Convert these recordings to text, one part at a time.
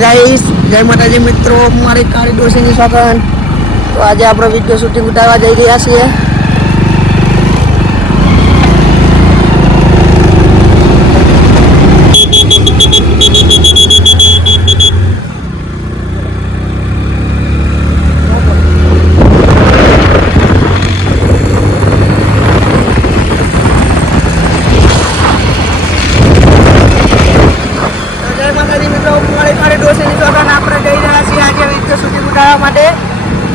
Guys જય માતાજી મિત્રો, મારી કાળી ડોસીની સોગન. તો આજે આપણે વિડીયો શૂટિંગ ઉતારવા જઈ રહ્યા છીએ. માટે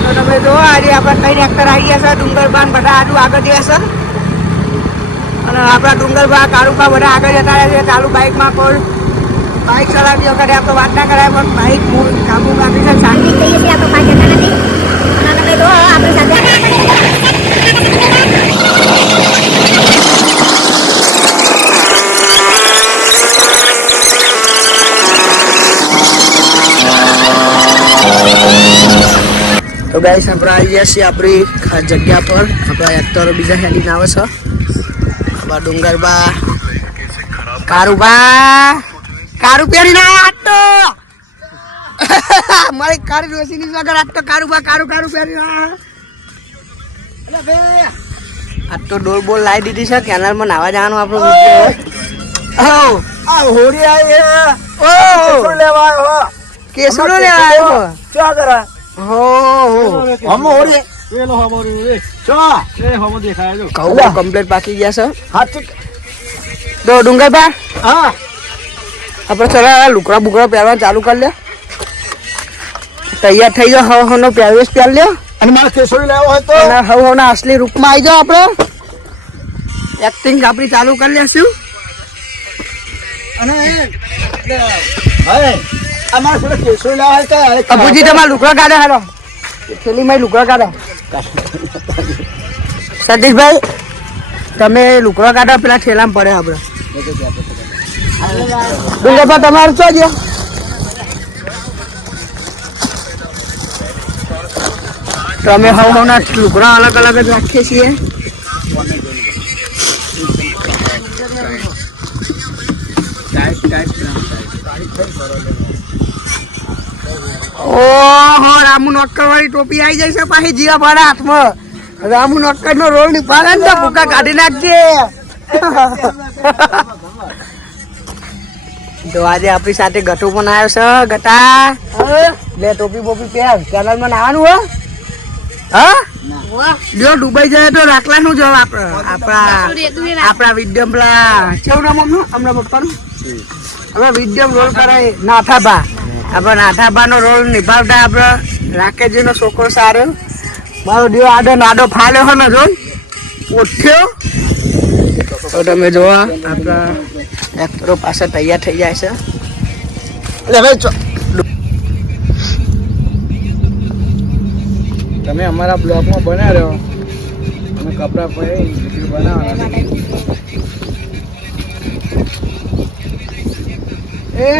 તો તમે જો આજે આપણે કઈ ટ્રેક્ટર આવી ગયા છે. ડુંગરબા બધા આજુ આગળ ગયા છે અને આપણા ડુંગરબા કાળુબા બધા આગળ જતા રહે છે. ચાલુ બાઇકમાં કોઈ બાઇક ચલાવતી વખતે આપણે વાત ના કરાય, પણ બાઇક કાબુ રાખી છે. શાંતિ થઈએ છીએ આપણે પાંચ જતા નથી. અને તમે જો આપણી સાથે તો ગાઈસ આપણે આવી ગયા છીએ આપણી જગ્યા પર. આપણા એક્ટરો બીજા હેડીને આવે છે. આપણા ડુંગરબા કારું પહેરીને આવ્યા તો મારી કાળી ડોસીની વગર આજ તો કારુબા કારું પહેરીને આવ્યા. આજ તો ડોલ બોલ લાવી દીધી છે. કેનાલમાં નાવા જવાનું આપણો વિડીયો. હોળી આવી લેવા આવ્યો. કેસુડો લેવા આવ્યો. શું કરા કમ્પ્લીટ પાકી ગયા છે. તો ડુંગરબા આપણે ચલા લુકડા બુકડા પહેરવા ચાલુ કરી લે. તૈયાર થઈ જાઓ. હવ નો પહેરવેશ પહેર લ્યો અને મારે કેસોડી લેવો હોય તો હવ ના અસલી રૂપમાં આવી જાઓ. આપણે એક્ટિંગ આપણી ચાલુ કરી લેશું. અને અમારે થોડો કેસોડી લેવા હોય તો અબુજી તમારે લુકડા કાઢે. હાલો થેલીમાં લુકડા કાઢો. સતીશભાઈ તમે લુકડા કાઢો, પેલા ઠેલામાં પડે. આપણે ડુંગરબા તમારું શું છે? તો અમે હવના લુકડા અલગ અલગ જ રાખીએ છીએ. ઓહો, રામુ નોકર વાળી ટોપી આવી જાય છે પાછી જીવા ભાડા હાથમાં. રામુ નોકર નો રોલ નીપાડે ને તો ભૂકા કાઢી નાખજે. તો આજે આપણી સાથે ગટુ પણ આવ્યો છે. ગટા બે ટોપી બોપી પહેર. કેનાલ માં નાવાનું હો. હા જો ડુબાઈ જાય તો રાખલા નું જવાબ આપણા વિડીયો પેલા કેવું નામ હમણાં પપ્પાનું હવે વિડીયો રોલ કરાય નાથાબા. આપણા નાથાબા નો રોલ નિભાવતા આપડે રાકેશજી નો છોકરો સારો. મારો દિયો આડો નાડો ફાલ્યો હોય ને જો ઉઠ્યો. તો તમે જોવા આપણા એક્ટરો પાસે તૈયાર થઈ જાય છે. એટલે હવે તમે અમારા બ્લોગમાં બના રહ્યો. અમે કપડા પહેરી વિડીયો બનાવવાના. એ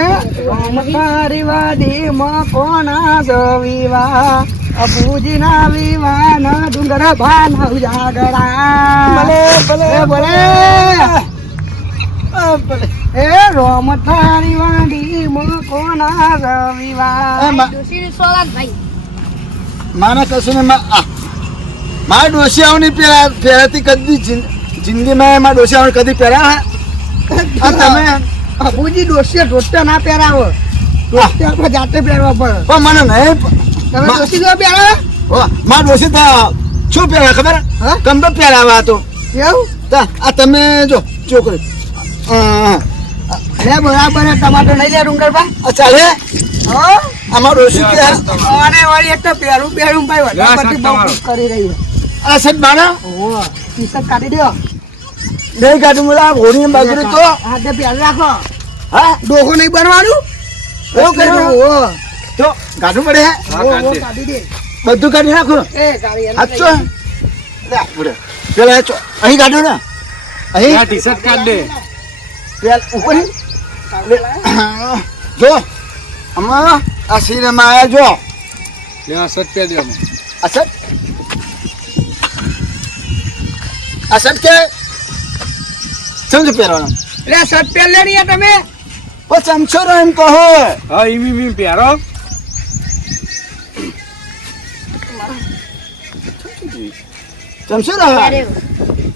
તારી વાડીમાં કોના વિવાહ અબુજી ના વિવાહ ના ડુંગરબા ના ઉજાગરા. ભલે ભલે એ રોમ તારી વાડીમાં કોના વિવાહ. મારા કશું ને મારા ડોસી આવની પહેરાતી કદી જિંદગીમાં મારા ડોસી આવની કદી પહેરા. તમે અબુજી ડોસી રોટતા ના પહેરાવો. રોટતા આપણે જાતે પહેરવા પડે. પણ મને નહીં. તમે ડોસી જો પહેરાવે. મારા ડોસી તો શું પહેરા ખબર? કમ્બર પહેરાવા તો એવું. આ તમે જો છોકરી લે બરાબર. ટમાટો લઈ લે ડુંગરબા. ચાલે અમાર ડોસી કે અને વાળી એક તો પહેરું ભાઈ વધારે બહુ કરી રહી છે. આ સદ બાણા ટી શર્ટ કાઢી દો. નહીં કાઢું બોલા ઘોડી બાજરી તો હાથે પહેર રાખો. હા ડોકો નહીં બનવાનું એવું કર્યું તો કાઢું પડે. કાઢી દે બધું કાઢી નાખો. સાચો પેલા અહીં કાઢો ને. અહીં ટી શર્ટ કાઢ દે ઉપર જો આમાં આ સિનેમા આયા જો લેવા શર્ટ પહેર દે. આ શર્ટ કે સમજ પહેરવાનો. એટલે શર્ટ પહેર લે ને તમે. ઓ ચમચો રો એમ કહો હા ઈમી પહેરો ચમચો રો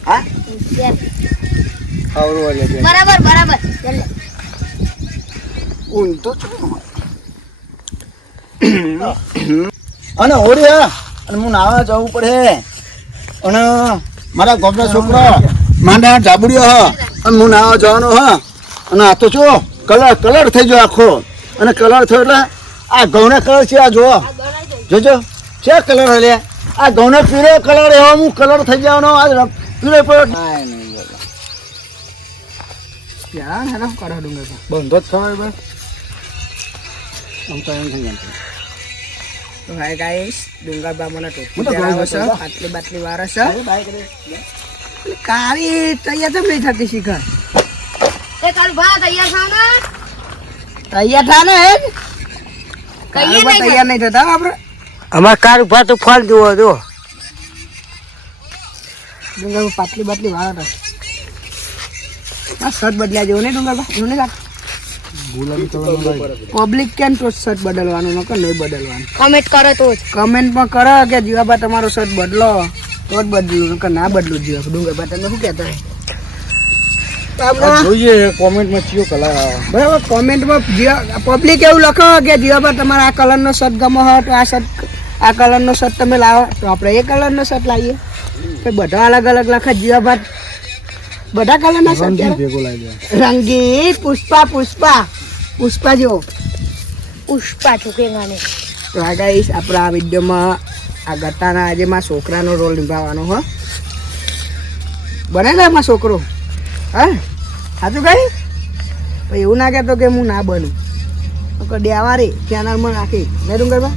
હા આવરો વાલે બરાબર બરાબર ચાલે ઊન તો અને ઓરે અને હું નાવા જવું પડે અને મારા ગોમનો છોકરો માંડા જાબડ્યો હ અને હું નાવા જવાનો હ અને આ તો જો કલર થઈ ગયો આખો અને કલર થયો એટલે આ ઘઉંનો કલર છે આ જો જોજો છે કલર હલે આ ઘઉંનો પીળો કલર એવો હું કલર થઈ જવાનો આ પીળો પડ્યો યાર હેરાન કરો ડુંગર બંધો જ થવાય બસ આમ તો એમ થઈ જાય તો હાય ગાઈસ ડુંગર બા મને હું ટોપી તો પહેરાવે જોઈ છે શકું. આટલી બાટલી વાર છે કાળી તૈયાર તો નહીં થતી શીખર એ કાલ ભા તૈયાર થા ને તૈયાર થા ને હે કહીએ કાળુભા નહીં તૈયાર નહીં થતા આપણે અમાર કાર ઉભા તો ફળ જુઓ જો ડુંગર પાટલી બાટલી વાર હતા આ શર્ટ બદલ્યા જેવું નહીં ડુંગર બા એવું નહીં લાગતું પબ્લિક કેમ તો શર્ટ બદલવાનું નકર નહીં બદલવાનું કોમેન્ટ કરો તો જ કમેન્ટમાં કરો કે જીવાબા તમારો શર્ટ બદલો તો જ બદલું નકર ના બદલું જીવા ડુંગરબા તમે શું કહેતા જોઈએ કોમેન્ટમાં કયો કલર આવે બરાબર કોમેન્ટમાં પબ્લિક એવું લખો કે જીવાબા તમારે આ કલરનો શર્ટ ગમો હોય તો આ કલરનો શર્ટ તમે લાવો તો આપણે એ કલરનો શર્ટ લાવીએ તો બધા અલગ અલગ લખે જીવાબા બધા કલરના શર્ટ ભેગો લાવી રંગીત પુષ્પા જેવો પુષ્પા ચૂકેગા ને તો આ ગાઈસ આપણા આ વિડીયોમાં આ ગટ્ટાના આજે મારા છોકરાનો રોલ નિભાવવાનો હો બને ને મારો છોકરો હા સાચું કઈ એવું ના કહેતો કે હું ના બનું તો દેવારી ચેનલમાં નાખી ને ડુંગરબા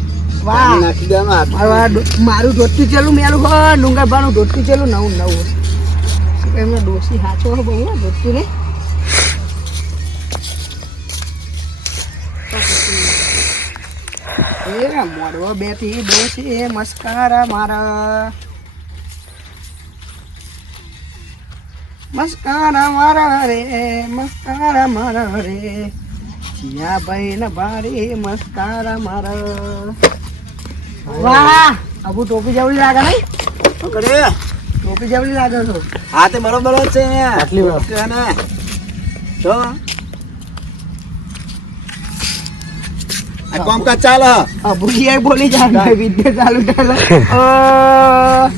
વાહ નાખી દેવાનું મારું ધોતી ચેલું મેલું હો ડુંગરબાનું ધોતી ચેલું નવું એમને ડોસી હાચો હો બહુ ધોતી ને એ મોડવો બેઠી ડોસી મસ્કારા મારા રે જીયા ભાઈ ને ભારી મસ્કારા મારા વાહ અબુ ટોપી જેવડી લાગે નહીં પકડે ટોપી જેવડી લાગે છો હા તે બરોબર જ છે ને આટલી વાર. છે ને જો આ કામકાજ ચાલે અબુજી બોલી જાય વિદ્યા ચાલુ ચાલે હા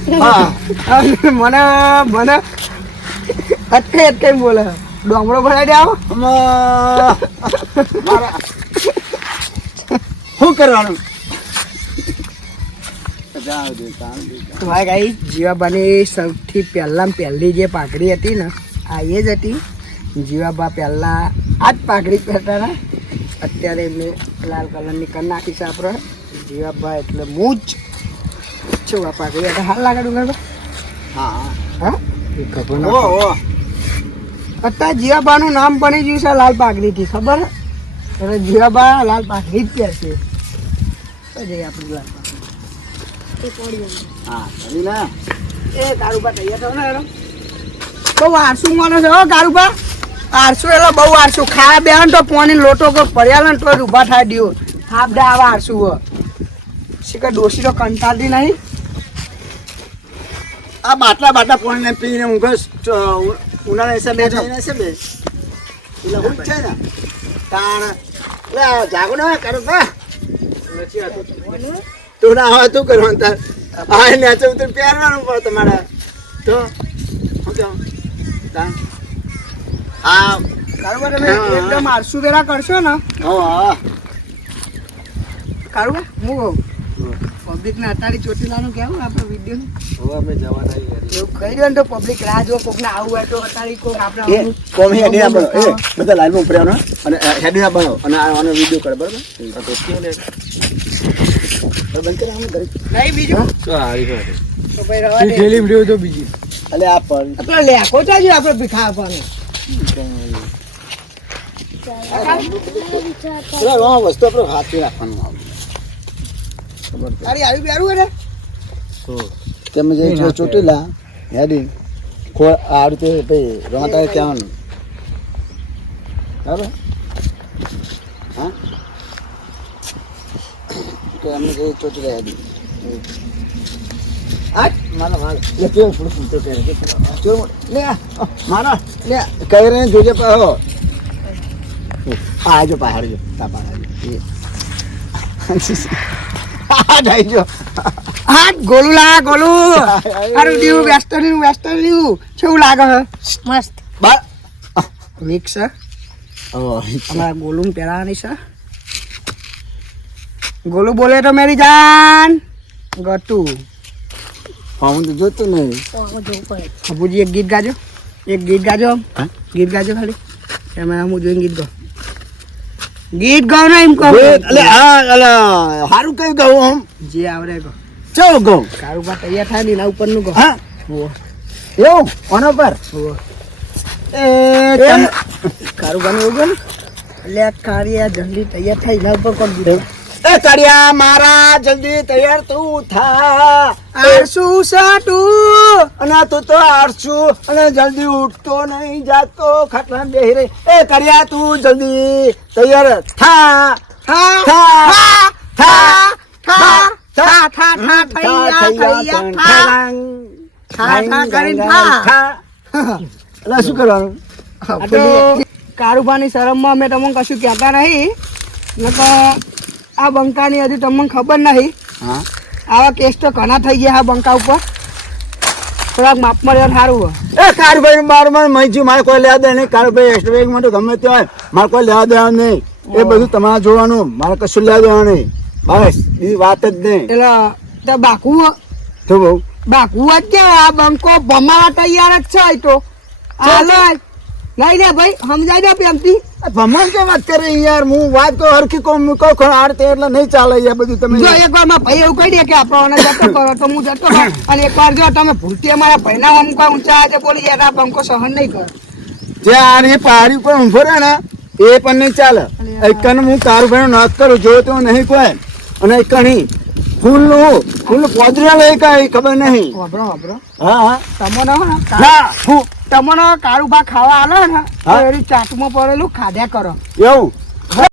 મને અટકે બોલે ડોમડો ભરાઈ દે આવો મારા શું કરવાનું તો ભાઈ ગાઈ જીવાબાની સૌથી પહેલી જે પાઘડી હતી ને આ એ જ હતી જીવાબા પહેલાં આ જ પાઘડી પહેરતા ને અત્યારે એમને લાલ કલરની કરી નાખી છે આપણે જીવાબા એટલે હું જ છું આ પાઘડી એટલે હાલ લાગે ડુંગર હા હા ખબર ઓ ઓ અત્યારે જીવાબાનું નામ બની ગયું છે લાલ પાઘડીથી ખબર એટલે જીવાબા લાલ પાઘડી જ પહેરશે તો જઈએ આપણે લાલ પાઘડી હા કરી ને એ કારુબા તૈયાર થયો ને એનો બહુ આરસું માનો છે હો કારુબા આરસું એટલે બહુ આરસું ખાવા બેહન તો પોની લોટો કોઈ ભર્યા ને તો જ ઊભા થાય દિયો થાપ દે આવા આરસું હો શીખર ડોસી તો કંટાળતી નહીં આ બાટલા પાણીને પીને ઊંઘે ઉનાળા હિસાબે જઈને છે બે એટલે હું જ છે ને તાણ એટલે જાગો ને કરો બા તું ના હોય તું કરવાનું તાર હા નેચે ઉતર પહેરવાનું પડે તમારે તો શું કહું તાણ હા કારુબા તમે હા. એકદમ આરસું વેરા કરશો ને હા કારુબા હું કહું પબ્લિકને અટાડી ચોટીલાનું કહેવું આપણે વિડીયોનું હવે અમે જવાના એવું કહી દો ને તો પબ્લિક રાહ જો કોકને આવું હોય તો અટાડી કોક એ આપણે કોમી હેડી ના બનો એ બધા લાઈનમાં ઉપર્યા અને હેડી ના બનો અને આનો વિડીયો કરે બરાબર બંધ કરી આમ કરી નહીં બીજું સારી વાત તો ભાઈ રવા દે છેલ્લી વિડીયો તો બીજી અલે આ પર આપણે લેખો ચાલુ આપણે ભીખા આપવાનું પેલા વસ્તુ આપણે હાથથી રાખવાનું આવે તારી આવી બેરું ને તેમ જે ચોટીલા હેડી આ રીતે ભાઈ રમાતા કહેવાનું બરાબર હા તો એમને જે ચોટી રહ્યા હતી આ મારા લે કેવું પૂછું તો કરે લે મારા લે કહી રહે જોજે પાહો આજો પહાડ જો તા પહાડ આ ડાઈ જો હા ગોલું લાગ ગોલું અરે દીવું વેસ્ટર્ન કેવું લાગે હે મસ્ત બા મિક્સ છે ઓ અમારા ગોલું પહેરાવાની છે ગોલું બોલે તો મેરી જાન ગટુ હું તો જોતો નહીં જોવું પડે અબુજી એક ગીત ગાજો હા? ગીત ગાજો ખાલી એમાં હું જોઈને ગીત ગાઉં ગીત ગાઉં ને એમ કહું અલે હા અલે હારું કયું કહું આમ જે આવડે કહો ચો કહું કારુબા તૈયાર થાય ને એના ઉપરનું કહો હા ઓહો એવું ઓનો પર ઓહો એ તને કારુબાને એવું કહો ને એટલે કારિયા જલ્દી તૈયાર થાય એના ઉપર કોણ ગીત એ કડિયા મારા જલ્દી તૈયાર તું થા આરસુ સાટું અને તું તો આરસું અને જલ્દી ઉઠતો નહીં જાતો ખાટલા બેહી રહી એ કડિયા તું જલ્દી તૈયાર થા થા થા થા થા થા થા થા થૈયા થા કરીને થા એટલે શું કરવાનું આ તો કારુબાની શરમમાં અમે તમને કશું કહેતા નહીં નકર આ બંકાની હજી તમને ખબર નહીં હા આવા કેસ તો ઘણા થઈ ગયા આ બંકા ઉપર થોડાક માપમાં રહ્યો સારું હોય એ કારુભાઈ બારમાં મહીજી મારે કોઈ લેવા દે નહીં કારુભાઈ એક્સ્ટ્રા બેગ માટે ગમે તે હોય મારે કોઈ લેવા દેવા નહીં એ બધું તમારે જોવાનું મારે કશું લેવા દેવા નહીં બસ બીજી વાત જ નહીં એટલે તે બાકુ તો બહુ બાકુ જ કે આ બંકો ભમાવા તૈયાર જ છે એ તો હાલો લઈ લે ભાઈ સમજાઈ દે પ્રેમથી ભમણ કે વાત કરે યાર હું વાત તો હરખી કોમ મૂકો આડતે એટલે નહીં ચાલે યાર બધું તમે જો એક વાર ભાઈ એવું કહી દે કે આપણને જતો કરો તો હું જતો રહું અને એક વાર જો તમે ભૂલથી અમારા ભાઈના અમુકા ઊંચા આજે બોલી જાય તો આ બંકો સહન નહીં કરે જે આ એ પહાડી ઉપર ઊભો રહે ને એ પણ નહીં ચાલે એકને હું કારુભાઈ નાક કરું જો તો નહીં કોઈ અને એકણી ફૂલ પોદરા લઈ કઈ ખબર નહીં વાપરો હા હા તમને હો ને ના હું તમને કારુબા ખાવા આલો ને તો હા? એની ચાટમાં પડેલું ખાધ્યા કરો એવું